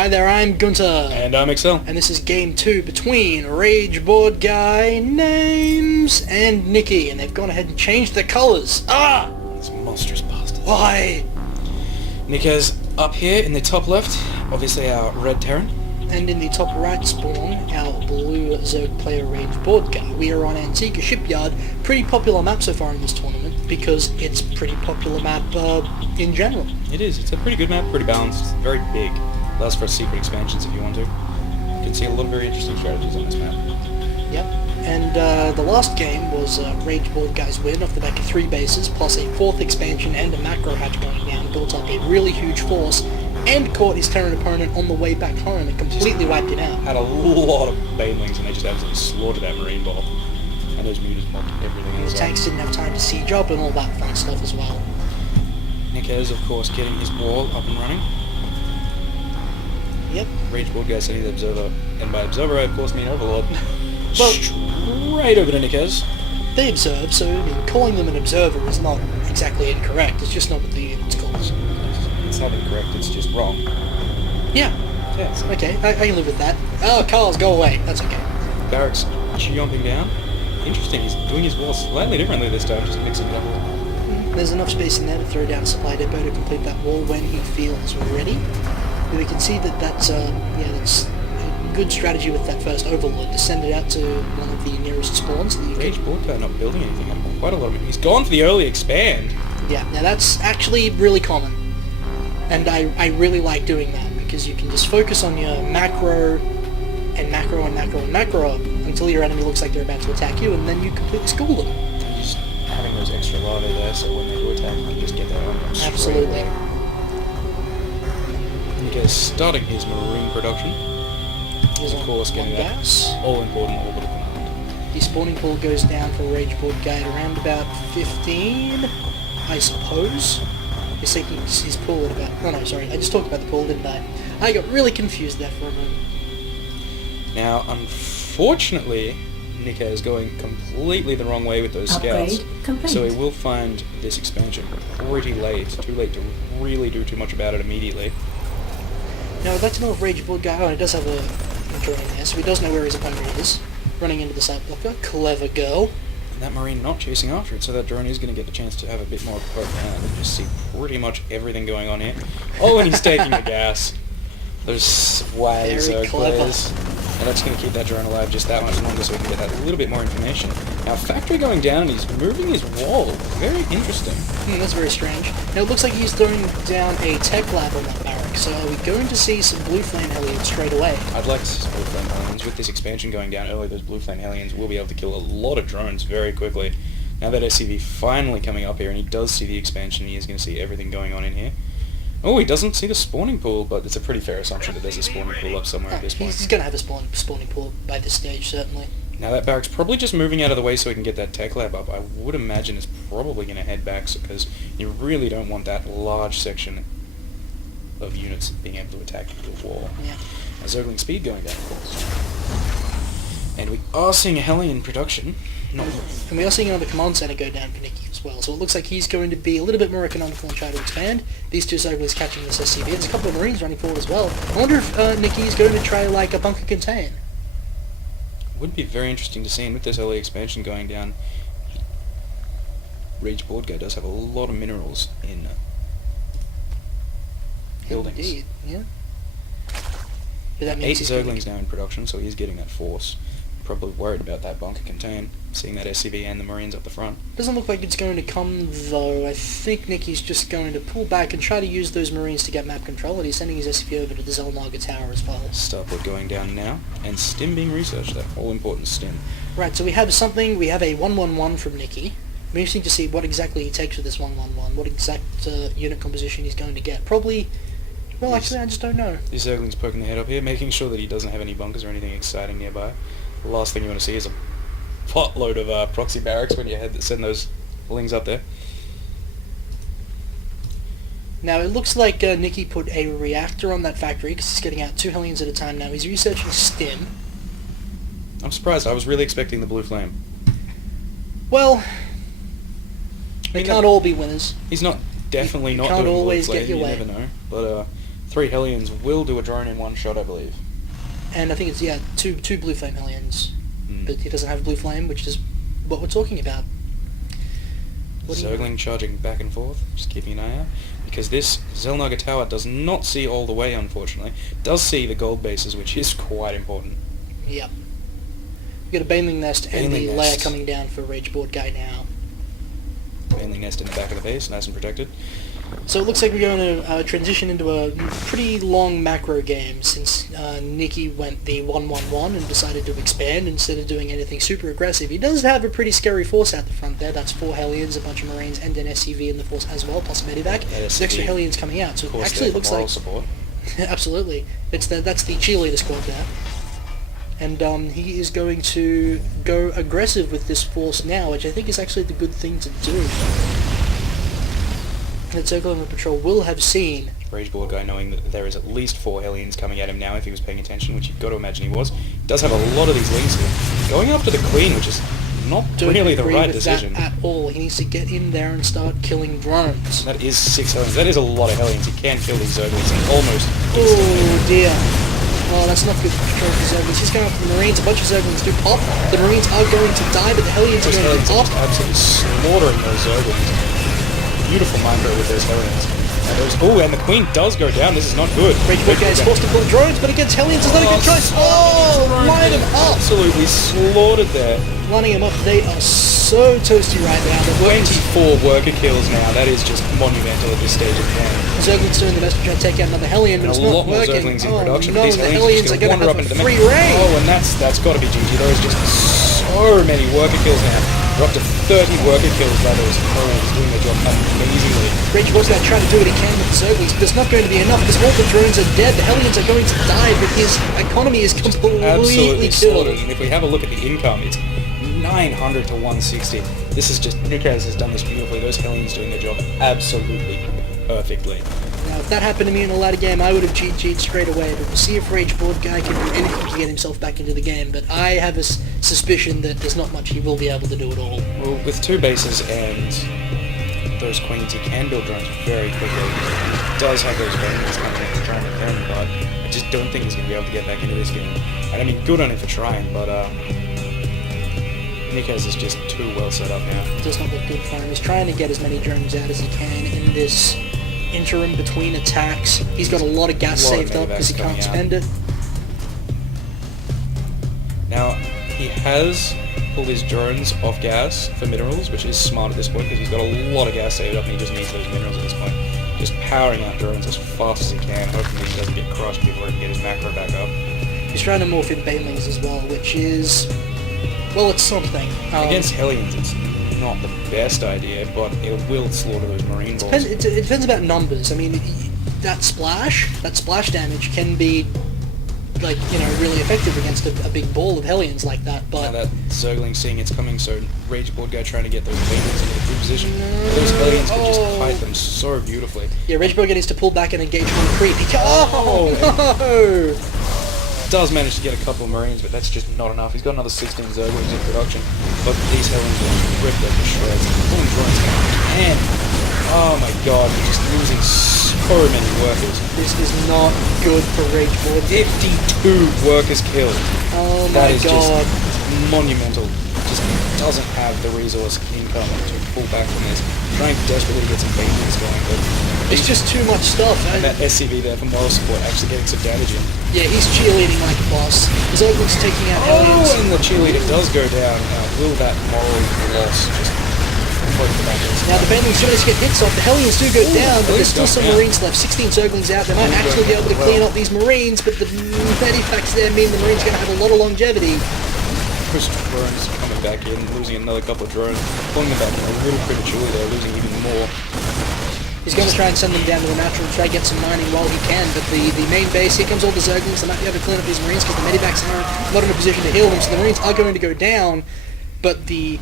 Hi there, I'm Gunter. And I'm Excel. And this is game 2 between Rageboredguy, Names, and Nikki. And they've gone ahead and changed the colours. Ah! These monstrous bastards. Why? NikkeZ up here in the top left, obviously our red Terran. And in the top right spawn, our blue Zerg player Rageboredguy. We are on Antigua Shipyard. Pretty popular map so far in this tournament, because it's a pretty popular map in general. It is. It's a pretty good map, pretty balanced, very big. Allows for secret expansions if you want to. You can see a lot of very interesting strategies on this map. Yep. And the last game was Rageboredguy's win off the back of 3 bases, plus a 4th expansion and a macro hatch going down, built up a really huge force, and caught his Terran opponent on the way back home and completely wiped it out. Had a lot of banelings and they just absolutely slaughtered that marine ball. And those mutas mocked everything And the inside. tanks didn't have time to siege up and all that fun stuff as well. NikkeZ, of course, getting his wall up and running. Yep. Rageboredguy sending the observer, and by observer I of course mean Overlord. Well, straight over to NikkeZ. they observe, so I mean, calling them an observer is not exactly incorrect. It's just not what the unit's called. It's not incorrect, it's just wrong. Yeah. Yes. Okay, I can live with that. Oh, cars, go away. That's okay. Barracks jumping down. Interesting, he's doing his wall slightly differently this time, just mixing it up a little. There's enough space in there to throw down a supply depot to complete that wall when he feels ready. But we can see that that's a good strategy with that first Overlord, to send it out to one of the nearest spawns. Rageboredguy not building anything, and quite a lot of it. He's gone for the early expand. Yeah, now that's actually really common. And I really like doing that, because you can just focus on your macro and macro and macro and macro until your enemy looks like they're about to attack you, and then you completely school them. And just having those extra larvae there, so when they do attack, you can just get that on them straight Absolutely. away. NikkeZ starting his marine production. He's Of course, getting that gas. all-important orbital command. The spawning pool goes down for Rageboredguy at around about 15, I suppose. He's taking his pool at about... Oh no, sorry, I just talked about the pool, didn't I? I got really confused there for a moment. Now, unfortunately, NikkeZ is going completely the wrong way with those scouts. Upgrade complete. So he will find this expansion pretty late. Too late to really do too much about it immediately. Now, I'd like to know if Rageboredguy... Oh, he does have a drone there, so he does know where his opponent is. Running into the side blocker. Clever girl. And that marine not chasing after it, so that drone is going to get the chance to have a bit more of a poke around and just see pretty much everything going on here. Oh, and he's taking the gas. Those swags Very are clever. players. And that's going to keep that drone alive just that much longer so we can get that little bit more information. Now, factory going down, he's moving his wall. Very interesting. That's very strange. Now, it looks like he's throwing down a tech lab on that barrack, so are we going to see some blue flame hellions straight away? I'd like to see some blue flame hellions. With this expansion going down early, those blue flame hellions will be able to kill a lot of drones very quickly. Now that SCV finally coming up here, and he does see the expansion, he is going to see everything going on in here. Oh, he doesn't see the spawning pool, but it's a pretty fair assumption that there's a spawning pool up somewhere at this point. He's going to have a spawning pool by this stage, certainly. Now that barrack's probably just moving out of the way so he can get that tech lab up. I would imagine it's probably going to head back because you really don't want that large section of units being able to attack your wall. Yeah. Now Zergling speed going down, of course. And we are seeing a Hellion production. And we are seeing another command center go down for Nikki as well, so it looks like he's going to be a little bit more economical and try to expand. These two Zerglings catching this SCV. There's a couple of Marines running forward as well. I wonder if Nikki is going to try like a bunker contain. Would be very interesting to see, and with this early expansion going down, Rageboredguy does have a lot of minerals in buildings. Indeed, yeah. But that 8 means he's going Zerglings now in production, so he's getting that force. Probably worried about that bunker contain, seeing that SCV and the Marines up the front. Doesn't look like it's going to come, though. I think Nikki's just going to pull back and try to use those Marines to get map control, and he's sending his SCV over to the Zelnaga Tower as well. Starport going down now, and Stim being researched, that all-important Stim. Right, so we have a 1-1-1 from Nikki. It'll be interesting to see what exactly he takes with this 1-1-1, what exact unit composition he's going to get. Probably, well, actually, I just don't know. This Zergling's poking the head up here, making sure that he doesn't have any bunkers or anything exciting nearby. The last thing you want to see is a potload of proxy barracks when you send those lings up there. Now, it looks like Nikki put a reactor on that factory, because he's getting out 2 Hellions at a time now. He's researching Stim. I'm surprised. I was really expecting the blue flame. Well, they can't all be winners. He's not definitely You not can't doing always blue flame, get your you way. never know. But 3 Hellions will do a drone in one shot, I believe. And I think it's, yeah, two blue flame Hellions. Mm. But he doesn't have blue flame, which is what we're talking about. Zergling charging back and forth, just keeping an eye out. Because this Zelnaga tower does not see all the way, unfortunately. Does see the gold bases, which is quite important. Yep. We've got a Baneling Nest and Baneling the Nest. layer coming down for Rageboredguy now. Baneling Nest in the back of the base, nice and protected. So it looks like we're going to transition into a pretty long macro game since NikkeZ went the 1-1-1 and decided to expand instead of doing anything super aggressive. He does have a pretty scary force out the front there. That's 4 Hellions, a bunch of Marines, and an SCV in the force as well, plus a Medivac. There's extra Hellions coming out. So Of course, actually it there looks for moral like... support. Absolutely. That's the cheerleader squad there. And he is going to go aggressive with this force now, which I think is actually the good thing to do. The Zergling Patrol will have seen... Rageboredguy, knowing that there is at least 4 Hellions coming at him now if he was paying attention, which you've got to imagine he was. He does have a lot of these links here. Going after the Queen, which is not really the right decision. That at all. He needs to get in there and start killing drones. That is 6 Hellions. That is a lot of Hellions. He can kill these Zerglings almost Oh instantly. dear. Oh, that's not good control for Zerglings. He's going after the Marines. A bunch of Zerglings do pop. The Marines are going to die, but the Hellions are Those going to Hellions are pop. just absolutely slaughtering those Zerglings. Beautiful micro with those Hellions. And the Queen does go down. This is not good. Rageboredguy is forced to pull drones, but against Hellions is not a good choice. Oh, line him up. Absolutely slaughtered there. Lining him up. They are so toasty right now. They're working 24 worker kills now. That is just monumental at this stage of the game. Zerglings doing the best to try to take out another Hellion, but And it's a not lot more working. Zerglings in Oh production. no, These the Hellions Hellions are just going to wander have up a into the free mech. reign. Oh, and that's got to be GG. There is just so many worker kills now. We're up to 30 worker kills by those Hellions doing their job amazingly. Rageboredguy trying to do what he can with the Zerglings, but it's not going to be enough because all the drones are dead. The Hellions are going to die, but his economy is completely Absolutely killed. slaughtered. And if we have a look at the income, it's 900 to 160. This is just... NikkeZ has done this beautifully. Those Hellions doing their job absolutely perfectly. Now, if that happened to me in a ladder game, I would have GG'd straight away, but we'll see if Rageboredguy can do anything to get himself back into the game, but I have a suspicion that there's not much he will be able to do at all. Well, with 2 bases and those Queens, he can build drones very quickly. He does have those Banelings coming in to try and defend, but I just don't think he's going to be able to get back into this game. And I mean, good on him for trying, but NikkeZ is just too well set up now. It does not look good for him. He's trying to get as many drones out as he can in this interim between attacks. He's got a lot of gas saved up because he can't spend it. Now, he has pulled his drones off gas for minerals, which is smart at this point because he's got a lot of gas saved up and he just needs those minerals at this point. Just powering out drones as fast as he can, hoping that he doesn't get crushed before he can get his macro back up. He's trying to morph in Banelings as well, which is... well, it's something. Against Hellions, it's not the best idea, but it will slaughter those Marine balls. It depends about numbers. I mean, that splash damage can be, like, you know, really effective against a big ball of Hellions like that, but... Now that Zergling seeing it's coming, so Rageboredguy trying to get those Banelings into a good position. Those Hellions can just kite them so beautifully. Yeah, Rageboredguy needs to pull back and engage one creep. Oh, no! Does manage to get a couple of Marines, but that's just not enough. He's got another 16 Zerglings in production, but these Hellions will rip them to shreds. Pulling drones down. And, oh my god, we're just losing so many workers. This is not good for Rageboredguy. 52 workers killed. Oh That my is god. just monumental. Just doesn't have the resource income to pull back from this. Trying desperately to get some Banelings going, but It's just too much stuff. and that SCV there for moral support actually getting some damage in. Yeah, he's cheerleading like a boss. Zergling's taking out Hellions. And the cheerleader does go down. Now, will that moral loss just float the Banelings? Now the Banelings still manage to get hits off. The Hellions do go down, but there's still Hellions some go down. Marines left. 16 Zerglings out. They might actually be able to clean up these Marines, but the Medivacs there mean the Marines are going to have a lot of longevity. Those drones coming back in, losing another couple of drones, pulling them back in a little prematurely there, losing even more. He's going to try and send them down to the natural and try to get some mining while he can, but the main base, here comes all the Zerglings. They might be able to clean up these Marines because the Medivacs are not in a position to heal them, so the Marines are going to go down, but the...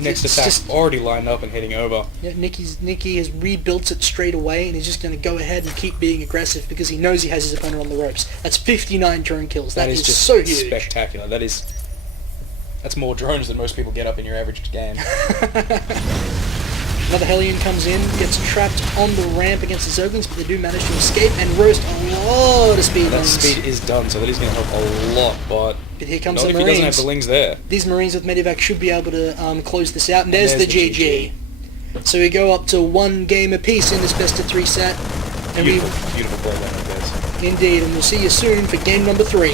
Next it's attack just- already lined up and heading over. Yeah, NikkeZ has rebuilt it straight away, and he's just going to go ahead and keep being aggressive because he knows he has his opponent on the ropes. That's 59 drone kills. That is is just so huge. spectacular. That's more drones than most people get up in your average game. Another Hellion comes in, gets trapped on the ramp against the Zerglings, but they do manage to escape and roast a lot of speed That Lings. speed is done, so that is going to help a lot, but But here comes not the if Marines. he doesn't have the Lings there. These Marines with Medivac should be able to close this out, and there's the GG. GG. So we go up to 1 game apiece in this best of 3 set. And Beautiful play there, guys. Indeed, and we'll see you soon for game number 3.